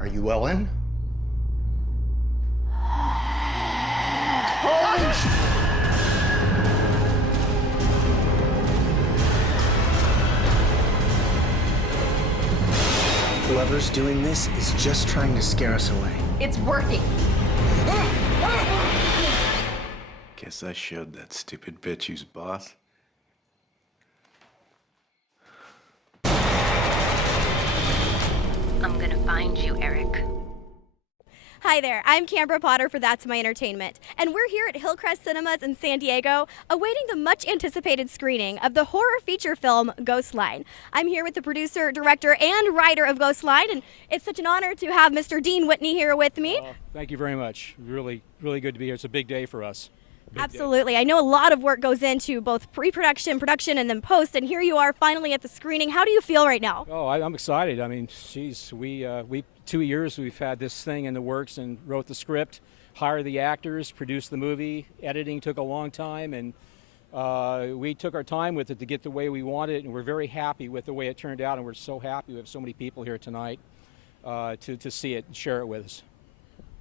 Are you Ellen? Whoever's doing this is just trying to scare us away. It's working. Guess I showed that stupid bitch who's boss. I'm gonna find you, Eric. Hi there, I'm Canberra Potter for Thatsmye Entertainment, and we're here at Hillcrest Cinemas in San Diego, awaiting the much-anticipated screening of the horror feature film Ghostline. I'm here with the producer, director, and writer of Ghostline, and it's such an honor to have Mr. Dean Whitney here with me. Thank you very much. Really good to be here. It's a big day for us. Absolutely. I know a lot of work goes into both pre-production, production, and then post, and here you are finally at the screening. How do you feel right now? Oh, I'm excited. I mean, geez, we 2 years we've had this thing in the works and wrote the script, hired the actors, produced the movie. Editing took a long time, and we took our time with it to get the way we wanted it, and we're very happy with the way it turned out, and we're so happy we have so many people here tonight to see it and share it with us.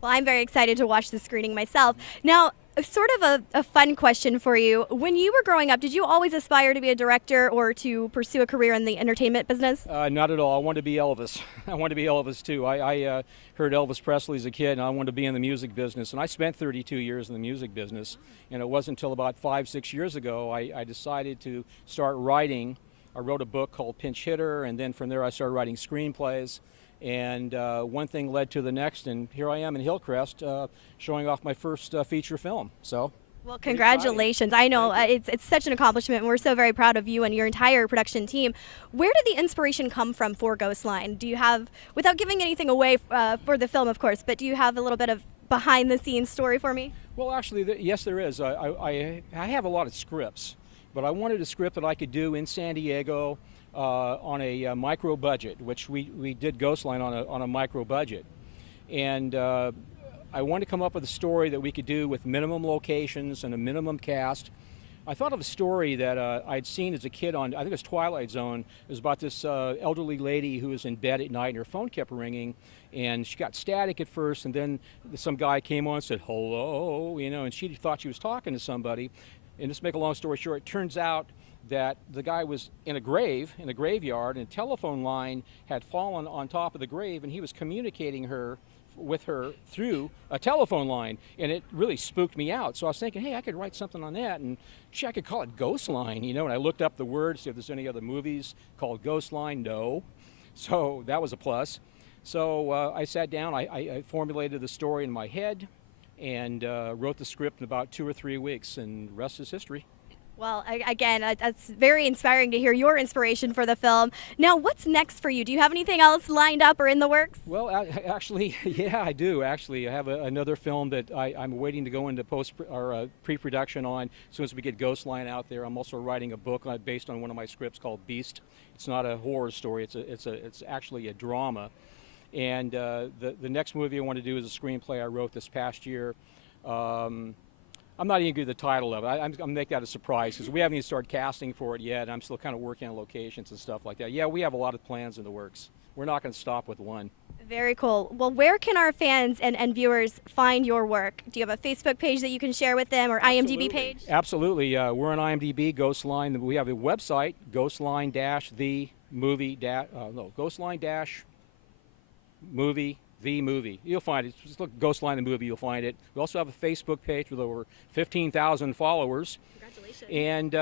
Well, I'm very excited to watch the screening myself. Now, sort of a fun question for you. When you were growing up, did you always aspire to be a director or to pursue a career in the entertainment business? Not at all. I wanted to be Elvis. I wanted to be Elvis, too. I heard Elvis Presley as a kid, and I wanted to be in the music business. And I spent 32 years in the music business. And it wasn't until about 5-6 years ago I decided to start writing. I wrote a book called Pinch Hitter, and then from there I started writing screenplays. And one thing led to the next, and here I am in Hillcrest showing off my first feature film. So, well, congratulations. I know it's such an accomplishment, and we're so very proud of you and your entire production team. Where did the inspiration come from for Ghostline? Do you have, without giving anything away for the film, of course, but do you have a little bit of behind-the-scenes story for me? Well, actually, yes, there is. I have a lot of scripts, but I wanted a script that I could do in San Diego on a micro budget, which we did Ghostline on a micro budget. And I wanted to come up with a story that we could do with minimum locations and a minimum cast. I thought of a story that I'd seen as a kid on, I think it was Twilight Zone. It was about this elderly lady who was in bed at night and her phone kept ringing, and she got static at first, and then some guy came on and said, hello, you know, and she thought she was talking to somebody. And just to make a long story short, it turns out that the guy was in a graveyard, and a telephone line had fallen on top of the grave, and he was communicating with her through a telephone line, and it really spooked me out. So I was thinking, hey, I could write something on that, and I could call it Ghostline, you know, and I looked up the words, see if there's any other movies called Ghostline. No. So that was a plus. So I sat down, I formulated the story in my head, and wrote the script in about 2 or 3 weeks, and the rest is history. Well, again, that's very inspiring to hear your inspiration for the film. Now, what's next for you? Do you have anything else lined up or in the works? Well, actually, yeah, I do. Actually, I have another film that I'm waiting to go into pre-production on as soon as we get Ghostline out there. I'm also writing a book based on one of my scripts called Beast. It's not a horror story. It's actually a drama. And the next movie I want to do is a screenplay I wrote this past year. I'm not even going to give the title of it. I'm going to make that a surprise because we haven't even started casting for it yet. I'm still kind of working on locations and stuff like that. Yeah, we have a lot of plans in the works. We're not going to stop with one. Very cool. Well, where can our fans and viewers find your work? Do you have a Facebook page that you can share with them, or IMDb page? Absolutely. We're on IMDb, Ghostline. We have a website, Ghostline-movie. The movie. You'll find it. Just look Ghostline the movie, you'll find it. We also have a Facebook page with over 15,000 followers. Congratulations. And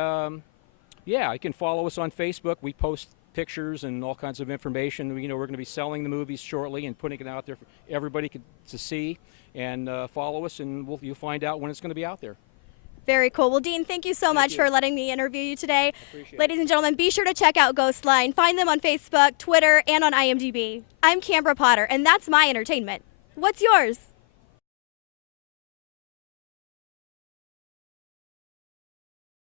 yeah, you can follow us on Facebook. We post pictures and all kinds of information. You know, we're going to be selling the movies shortly and putting it out there for everybody to see. And follow us, and you'll find out when it's going to be out there. Very cool. Well, Dean, thank you so much for letting me interview you today. Ladies and gentlemen, be sure to check out Ghostline. Find them on Facebook, Twitter, and on IMDb. I'm Canberra Potter, and that's my entertainment. What's yours?